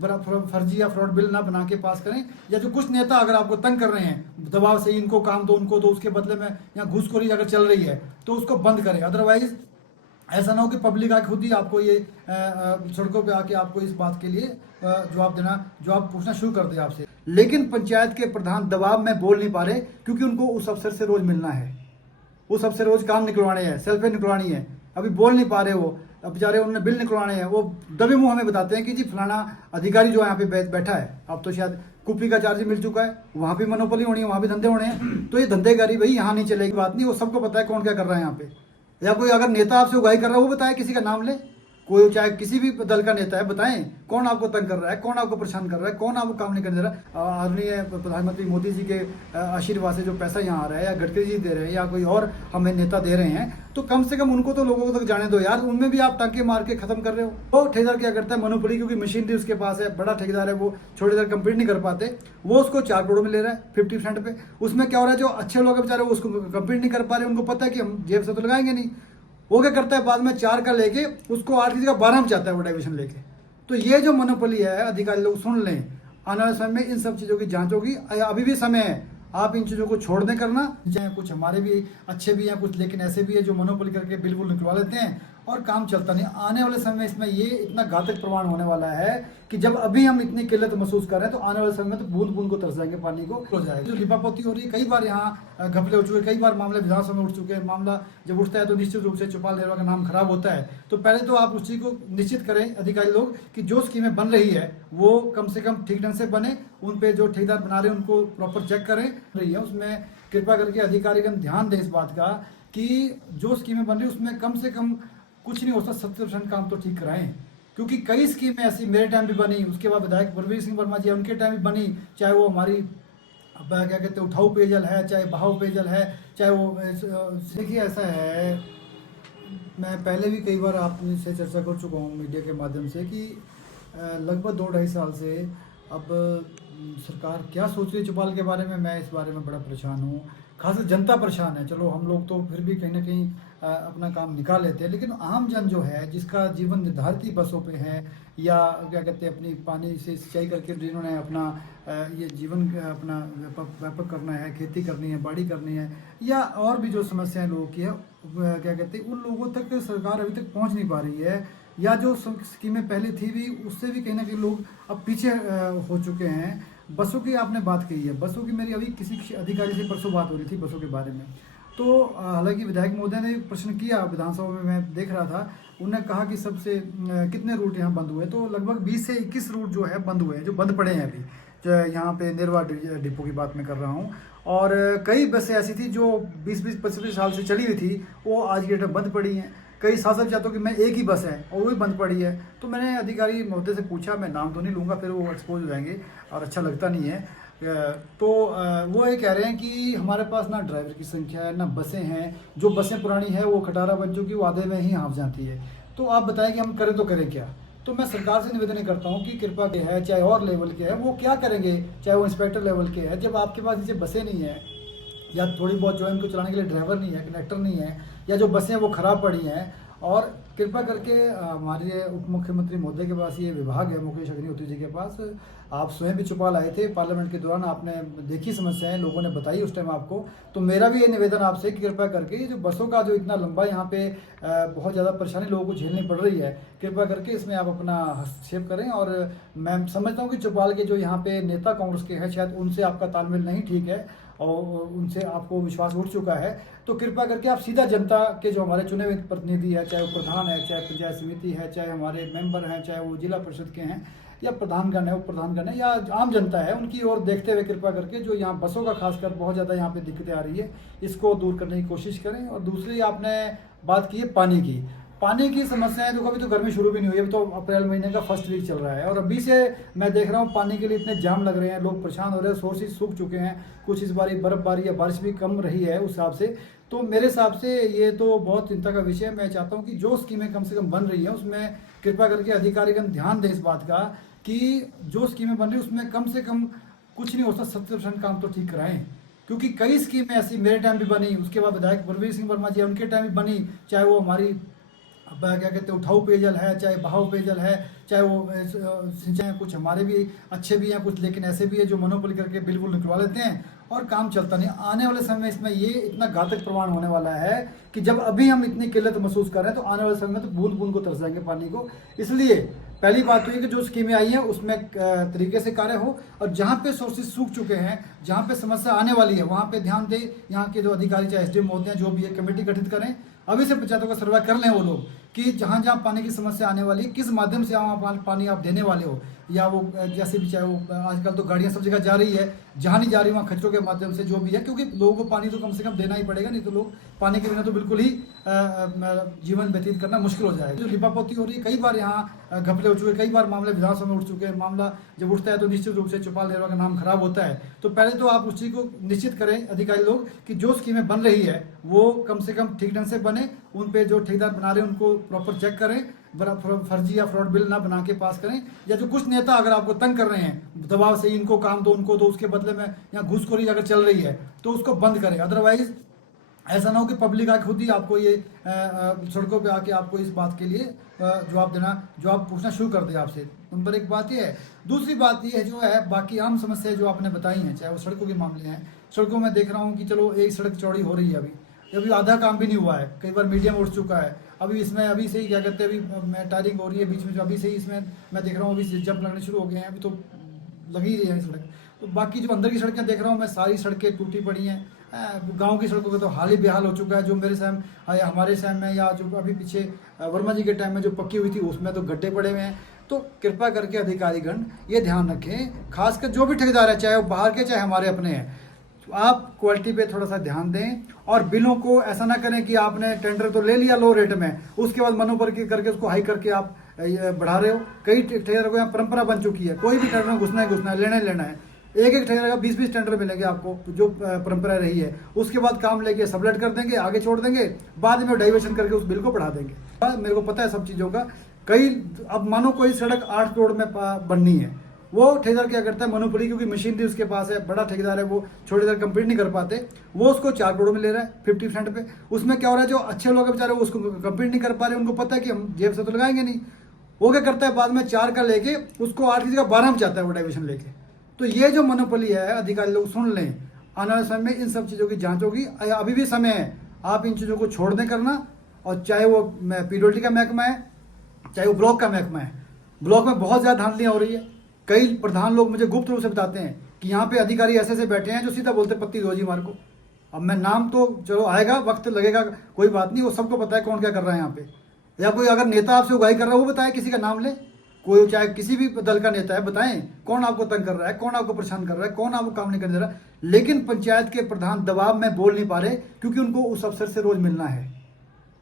फर्जी या fraud bill ना बना के पास करें, या जो कुछ नेता अगर आपको तंग कर रहे हैं दबाव से, इनको काम दो उनको दो, उसके बदले में या घूसखोरी अगर चल रही है तो उसको बंद करें। अदरवाइज ऐसा ना हो कि पब्लिक आके खुद ही आपको ये सड़कों पे आके आपको इस बात के लिए जवाब पूछना शुरू कर दे आपसे। लेकिन पंचायत के प्रधान दबाव में बोल नहीं पा रहे, क्योंकि उनको उस अफसर से रोज मिलना है, उस अफसर रोज काम निकलवाने हैं, सेल्फे निकलवानी है, अभी बोल नहीं पा रहे वो। अब बेचारे उन्होंने बिल निकलवाने हैं, वो दबे मुंह हमें बताते हैं कि जी फलाना अधिकारी जो यहाँ पे बैठा है, अब तो शायद कुपी का चार्ज मिल चुका है, वहाँ भी मनोपली होनी है, वहाँ भी धंधे होने हैं, तो ये धंधेगारी भाई यहाँ नहीं चलेगी। बात नहीं, वो सबको पता है कौन क्या कर रहा है यहाँ पे। या कोई अगर नेता आपसे उगाही कर रहा है वो बताए, किसी का नाम ले, कोई चाहे किसी भी दल का नेता है, बताएं कौन आपको तंग कर रहा है, कौन आपको परेशान कर रहा है, कौन आपको काम नहीं करने दे रहा है। आदरणीय प्रधानमंत्री मोदी जी के आशीर्वाद से जो पैसा यहाँ आ रहा है, या गडकरी जी दे रहे हैं, या कोई और हमें नेता दे रहे हैं, तो कम से कम उनको तो लोगों तक जाने दो यार। उनमें भी आप टांके मार के खत्म कर रहे हो। तो ठेकेदार क्या करता है, मनोपली, क्योंकि मशीनरी उसके पास है, बड़ा ठेकेदार है, वो छोटे देर कंप्लीट नहीं कर पाते, वो उसको 4 करोड़ में ले रहा है 50% पे। उसमें क्या हो रहा है, जो अच्छे लोग बेचारे वो उसको कंप्लीट नहीं कर पा रहे, उनको पता है कि हम जेब से तो लगाएंगे नहीं, वो क्या करता है बाद में 4 का लेके उसको 8 की जगह 12 में चाहता है वो डाइवर्शन लेके। तो ये जो मोनोपोली है, अधिकारी लोग सुन लें, आने वाले समय में इन सब चीज़ों की जांच होगी। अभी भी समय है, आप इन चीज़ों को छोड़ दें करना। चाहे कुछ हमारे भी अच्छे भी हैं कुछ, लेकिन ऐसे भी है जो मोनोपोली करके बिल्कुल निकलवा लेते हैं और काम चलता नहीं। आने वाले समय में इसमें ये इतना घातक प्रमाण होने वाला है कि जब अभी हम इतनी किल्लत महसूस कर रहे हैं, तो आने वाले समय में तो बूंद बूंद को तरस जाएंगे, पानी को हो जाएगा। जो लिपापोती हो रही है, कई बार यहाँ घपले हो चुके, कई बार मामले विधानसभा में उठ चुके हैं। मामला जब उठता है तो निश्चित रूप से चौपाल नेहरा का नाम खराब होता है। तो पहले तो आप उस चीज़ को निश्चित करें अधिकारी लोग कि जो स्कीमें बन रही है वो कम से कम ठीक ढंग से बने, उन पे जो ठेकेदार बना रहे हैं उनको प्रॉपर चेक करें रही है। उसमें कृपा करके अधिकारीगण ध्यान दें इस बात का कि जो स्कीमें बन रही है उसमें कम से कम कुछ नहीं हो सकता 70% काम तो ठीक कराएं, क्योंकि कई स्कीमें ऐसी मेरे टाइम भी बनी, उसके बाद विधायक बलवीर सिंह वर्मा जी उनके टाइम भी बनी, चाहे वो हमारी क्या कहते हैं उठाऊ पेयजल है, चाहे बहाव पेयजल है, चाहे वो देखिए ऐसा है, मैं पहले भी कई बार आपसे चर्चा कर चुका हूँ मीडिया के माध्यम से कि लगभग 2-2.5 साल से अब सरकार क्या सोच रही है चौपाल के बारे में, मैं इस बारे में बड़ा परेशान हूँ। खासकर जनता परेशान है। चलो हम लोग तो फिर भी कहीं ना कहीं अपना काम निकाल लेते हैं, लेकिन आम जन जो है जिसका जीवन निर्धारित ही बसों पे है, या क्या कहते हैं अपनी पानी से सिंचाई करके जिन्होंने अपना ये जीवन अपना व्यापक करना है, खेती करनी है, बाड़ी करनी है, या और भी जो समस्याएं लोगों की है, क्या कहते हैं उन लोगों तक सरकार अभी तक पहुंच नहीं पा रही है। या जो स्कीमें पहले थी भी उससे भी कहीं ना कहीं लोग अब पीछे हो चुके हैं। बसों की आपने बात कही है, बसों की मेरी अभी किसी अधिकारी से परसों बात हो रही थी बसों के बारे में, तो हालांकि विधायक महोदय ने प्रश्न किया विधानसभा में, मैं देख रहा था, उन्होंने कहा कि सबसे कितने रूट यहाँ बंद हुए, तो लगभग 20 से 21 रूट जो है बंद हुए हैं, जो बंद पड़े हैं अभी। जो यहाँ पे नेरवा डिपो की बात मैं कर रहा हूँ, और कई बसें ऐसी थी जो 20-25 साल से चली हुई थी, वो आज की डेट में बंद पड़ी हैं। कई शासक चाहते कि मैं एक ही बस है और वो भी बंद पड़ी है। तो मैंने अधिकारी महोदय से पूछा, मैं नाम तो नहीं लूँगा फिर वो एक्सपोज हो जाएंगे और अच्छा लगता नहीं है, तो वो ये कह रहे हैं कि हमारे पास ना ड्राइवर की संख्या है ना बसें हैं, जो बसें पुरानी है वो खटारा बन चुकी, वो आधे में ही हाँफ जाती है। तो आप बताएं कि हम करें तो करें क्या। तो मैं सरकार से निवेदन करता हूँ कि कृपा के है, चाहे और लेवल के है, वो क्या करेंगे, चाहे वो इंस्पेक्टर लेवल के है, जब आपके पास नीचे बसें नहीं है, या थोड़ी बहुत जो है इनको चलाने के लिए ड्राइवर नहीं है, कंडक्टर नहीं है, या जो बसें वो ख़राब पड़ी हैं। और कृपा करके हमारे उप मुख्यमंत्री महोदय के पास ये विभाग है, मुकेश अग्निहोत्री जी के पास, आप स्वयं भी चौपाल आए थे पार्लियामेंट के दौरान, आपने देखी समस्याएं, लोगों ने बताई उस टाइम आपको। तो मेरा भी ये निवेदन आपसे कि कृपा करके जो बसों का जो इतना लंबा यहाँ पे बहुत ज़्यादा परेशानी लोगों को झेलनी पड़ रही है, कृपा करके इसमें आप अपना हस्तक्षेप करें। और मैं समझता हूँ कि चौपाल के जो यहाँ पे नेता कांग्रेस के हैं, शायद उनसे आपका तालमेल नहीं ठीक है और उनसे आपको विश्वास उठ चुका है, तो कृपा करके आप सीधा जनता के जो हमारे चुने हुए प्रतिनिधि है, चाहे वो प्रधान है, चाहे पंचायत समिति है, चाहे हमारे मेंबर हैं, चाहे वो जिला परिषद के हैं, या प्रधानगण है, उप प्रधानगण है, या आम जनता है, उनकी ओर देखते हुए कृपा करके जो यहाँ बसों का खासकर बहुत ज़्यादा यहाँ पे दिक्कतें आ रही है, इसको दूर करने की कोशिश करें। और दूसरी आपने बात की है पानी की समस्याएं, देखो अभी तो गर्मी शुरू भी नहीं हुई, अभी तो अप्रैल महीने का फर्स्ट वीक चल रहा है, और अभी से मैं देख रहा हूँ पानी के लिए इतने जाम लग रहे हैं, लोग परेशान हो रहे हैं, सोर्सेज सूख चुके हैं, कुछ इस बार बर्फबारी या बारिश भी कम रही है उस हिसाब से। तो मेरे हिसाब से ये तो बहुत चिंता का विषय है। मैं चाहता हूँ कि जो स्कीमें कम से कम बन रही हैं उसमें कृपा करके अधिकारीगण ध्यान दें इस बात का कि जो स्कीमें बन रही है उसमें कम से कम कुछ नहीं हो सकता 70% काम तो ठीक कराएं, क्योंकि कई स्कीमें ऐसी मेरे टाइम भी बनी, उसके बाद विधायक बलवीर सिंह वर्मा जी उनके टाइम भी बनी, चाहे वो हमारी अब क्या कहते हैं उठाऊ पेयजल है, चाहे बहाव पेयजल है, चाहे वो सिंचाई, कुछ हमारे भी अच्छे भी हैं कुछ, लेकिन ऐसे भी है जो मोनोपोली करके बिल्कुल निकलवा लेते हैं और काम चलता नहीं। आने वाले समय में इसमें ये इतना घातक प्रमाण होने वाला है कि जब अभी हम इतनी किल्लत महसूस कर रहे हैं तो आने वाले समय में तो बूंद बूंद को तरस जाएंगे पानी को। इसलिए पहली बात तो ये कि जो स्कीमें आई हैं उसमें तरीके से कार्य हो, और जहाँ पे सोर्सेज सूख चुके हैं, जहाँ पे समस्या आने वाली है वहाँ पे ध्यान दें। यहाँ के जो अधिकारी चाहे एसडीएम होते हैं, जो भी है, कमेटी गठित करें, अभी से पंचायतों का सर्वे कर लें वो लोग कि जहाँ जहाँ पानी की समस्या आने वाली है, किस माध्यम से वहाँ पानी आप देने वाले हो, या वो जैसे भी, चाहे वो आजकल तो गाड़ियाँ सब जगह जा रही है, जहाँ नहीं जा रही वहाँ खच्चरों के माध्यम से, जो भी है, क्योंकि लोगों को पानी तो कम से कम देना ही पड़ेगा, नहीं तो लोग पानी के बिना तो बिल्कुल ही जीवन व्यतीत करना मुश्किल हो जाएगा। जो लिपापोती हो रही है, कई बार यहाँ घपले हो चुके, कई बार मामले विधानसभा में उठ चुके हैं। मामला जब उठता है तो निश्चित रूप से चौपाल नेहरा का नाम खराब होता है। तो पहले तो आप उस चीज़ को निश्चित करें अधिकारी लोग कि जो स्कीमें बन रही है वो कम से कम ठीक ढंग से बने, उन पे जो ठेकेदार बना रहे हैं उनको प्रॉपर चेक करें, फर्जी या फ्रॉड बिल ना बना के पास करें। या जो कुछ नेता अगर आपको तंग कर रहे हैं दबाव से, इनको काम दो उनको दो, उसके बदले में या घूसखोरी अगर चल रही है तो उसको बंद करें। अदरवाइज ऐसा ना हो कि पब्लिक आके खुद ही आपको ये सड़कों पे आके आपको इस बात के लिए जवाब पूछना शुरू कर दे आपसे। नंबर एक बात ये है। दूसरी बात ये है जो है बाकी आम समस्याएं जो आपने बताई हैं, चाहे वो सड़कों के मामले हैं, सड़कों में देख रहा हूँ कि चलो एक सड़क चौड़ी हो रही है, अभी आधा काम भी नहीं हुआ है, कई बार मीडिया में उठ चुका है। अभी इसमें अभी से ही क्या कहते हैं, अभी टायरिंग हो रही है बीच में, जो अभी से ही इसमें मैं देख रहा हूँ अभी जंप लगने शुरू हो गए हैं, अभी तो लग ही रही है सड़क। तो बाकी जो अंदर की सड़कें देख रहा हूँ मैं, सारी सड़कें टूटी पड़ी हैं। गांव की सड़कों का तो हाल ही बेहाल हो चुका है। जो मेरे सहम या हमारे सहम में, या जो अभी पीछे वर्मा जी के टाइम में जो पक्की हुई थी उसमें तो गड्ढे पड़े हुए हैं। तो कृपा करके अधिकारीगण ये ध्यान रखें, खासकर जो भी ठेकेदार है, चाहे वो बाहर के चाहे हमारे अपने हैं, तो आप क्वालिटी पे थोड़ा सा ध्यान दें। और बिलों को ऐसा ना करें कि आपने टेंडर तो ले लिया लो रेट में, उसके बाद मनोबल करके उसको हाई करके आप बढ़ा रहे हो। कई ठेकेदार को यहाँ परंपरा बन चुकी है, कोई भी टेंडर में घुसना है, लेना है। एक ठेकेदार का 20-20 टेंडर मिलेंगे आपको, जो परंपरा रही है। उसके बाद काम लेके सबलेट कर देंगे, आगे छोड़ देंगे, बाद में डाइवर्शन करके उस बिल को बढ़ा देंगे। मेरे को पता है सब चीज़ों का। अब मानो कोई सड़क 8 करोड़ में बननी है, वो ठेकेदार क्या करता है, मोनोपोली, क्योंकि मशीनरी उसके पास है, बड़ा ठेकेदार है, वो छोटे ठेकेदार कंप्लीट नहीं कर पाते, वो उसको 4 करोड़ में ले रहा है 50% पे। उसमें क्या हो रहा है, जो अच्छे लोग बेचारे वो उसको कंप्लीट नहीं कर पा रहे, उनको पता है कि हम जेब से तो लगाएंगे नहीं। वो क्या करता है, बाद में 4 का लेके उसको 8 की जगह 12 में चाहता है वो डाइवर्शन लेके। तो ये जो मोनोपोली है, अधिकारी लोग सुन लें, आने वाले समय में इन सब चीज़ों की जांच होगी। अभी भी समय है, आप इन चीज़ों को छोड़ दें करना। और चाहे वो पीडब्ल्यूडी का महकमा है, चाहे वो ब्लॉक का महकमा है, ब्लॉक में बहुत ज़्यादा धांधलियाँ हो रही है। कई प्रधान लोग मुझे गुप्त रूप से बताते हैं कि यहाँ पे अधिकारी ऐसे ऐसे बैठे हैं जो सीधा बोलते पत्ती दो जी मार को। अब मैं नाम तो चलो आएगा, वक्त लगेगा, कोई बात नहीं, वो सबको पता है कौन क्या कर रहा है यहाँ पे। या कोई अगर नेता आपसे उगाही कर रहा है वो बताए, किसी का नाम ले, कोई चाहे किसी भी दल का नेता है, बताएं कौन आपको तंग कर रहा है, कौन आपको परेशान कर रहा है, कौन आपको काम नहीं करने दे रहा। लेकिन पंचायत के प्रधान दबाव में बोल नहीं पा रहे, क्योंकि उनको उस अफसर से रोज मिलना है,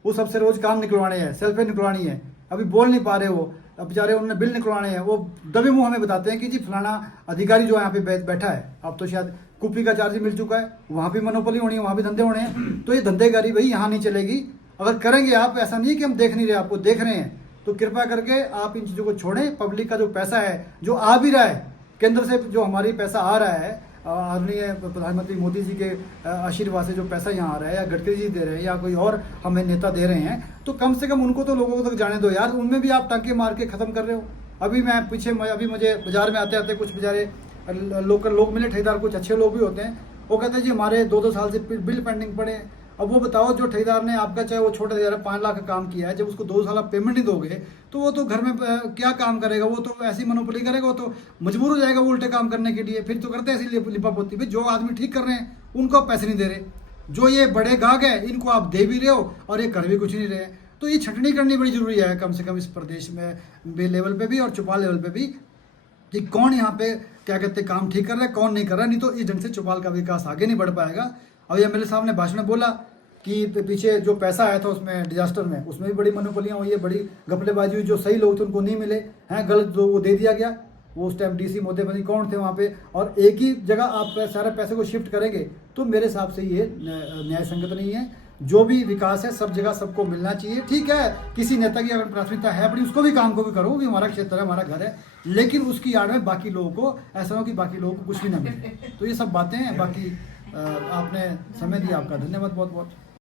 उस अफसर रोज काम निकलवाने हैं, सेल्फे निकलवानी है, अभी बोल नहीं पा रहे वो। अब बेचारे उन्होंने बिल निकलवाने हैं, वो दबे मुंह हमें बताते हैं कि जी फलाना अधिकारी जो यहाँ पे बैठा है, अब तो शायद कुपी का चार्ज मिल चुका है, वहाँ भी मोनोपोली होनी है, वहाँ भी धंधे होने हैं। तो ये धंधेगारी भाई यहाँ नहीं चलेगी। अगर करेंगे आप, ऐसा नहीं कि हम देख नहीं रहे, आपको देख रहे हैं, तो कृपा करके आप इन चीज़ों को छोड़ें। पब्लिक का जो पैसा है, जो आ भी रहा है केंद्र से, जो हमारी पैसा आ रहा है, आदरणीय प्रधानमंत्री मोदी जी के आशीर्वाद से जो पैसा यहाँ आ रहा है, या गडकरी जी दे रहे हैं, या कोई और हमें नेता दे रहे हैं, तो कम से कम उनको तो लोगों तक जाने दो यार। उनमें भी आप टाँके मार के ख़त्म कर रहे हो। अभी मुझे बाजार में आते आते कुछ बेचारे लोकल लोग मिले, ठेकेदार कुछ अच्छे लोग भी होते हैं, वो कहते हैं जी हमारे 2-2 साल से बिल पेंडिंग पड़े हैं। अब वो बताओ, जो ठेकेदार ने आपका, चाहे वो छोटे ठेकेदार 5 लाख का काम किया है, जब उसको 2 साल आप पेमेंट नहीं दोगे तो वो तो घर में क्या काम करेगा, वो तो ऐसी मोनोपोली करेगा, वो तो मजबूर हो जाएगा वो उल्टे काम करने के लिए। फिर तो करते हैं ऐसी लिपापोती भी, जो आदमी ठीक कर रहे हैं उनको आप पैसे नहीं दे रहे, जो ये बड़े गाहक है इनको आप दे भी रहे हो और ये कर भी कुछ नहीं रहे। तो ये छटनी करनी बड़ी जरूरी है, कम से कम इस प्रदेश में बे लेवल पे भी और चौपाल लेवल पे भी, कि कौन यहाँ पे क्या कहते हैं काम ठीक कर रहा है, कौन नहीं कर रहा है। नहीं तो इस ढंग से चौपाल का विकास आगे नहीं बढ़ पाएगा। और ये मेरे सामने भाषण में बोला कि पीछे जो पैसा आया था उसमें डिजास्टर में, उसमें भी बड़ी मोनोपोलियाँ हुई है, बड़ी घपलेबाजी हुई, जो सही लोग थे उनको नहीं मिले हैं, गलत लोग वो दे दिया गया। वो उस टाइम डीसी मोदी पता नहीं कौन थे वहाँ पे, और एक ही जगह आप सारे पैसे को शिफ्ट करेंगे तो मेरे हिसाब से ये न्याय संगत नहीं है। जो भी विकास है सब जगह सबको मिलना चाहिए। ठीक है, किसी नेता की अगर प्राथमिकता है अपनी, उसको भी काम को भी करो, वो भी हमारा क्षेत्र है, हमारा घर है, लेकिन उसकी आड़ में बाकी लोगों को ऐसा हो कि बाकी लोगों को कुछ भी ना मिले। तो ये सब बातें हैं। बाकी आपने समय दिया, आपका धन्यवाद बहुत बहुत।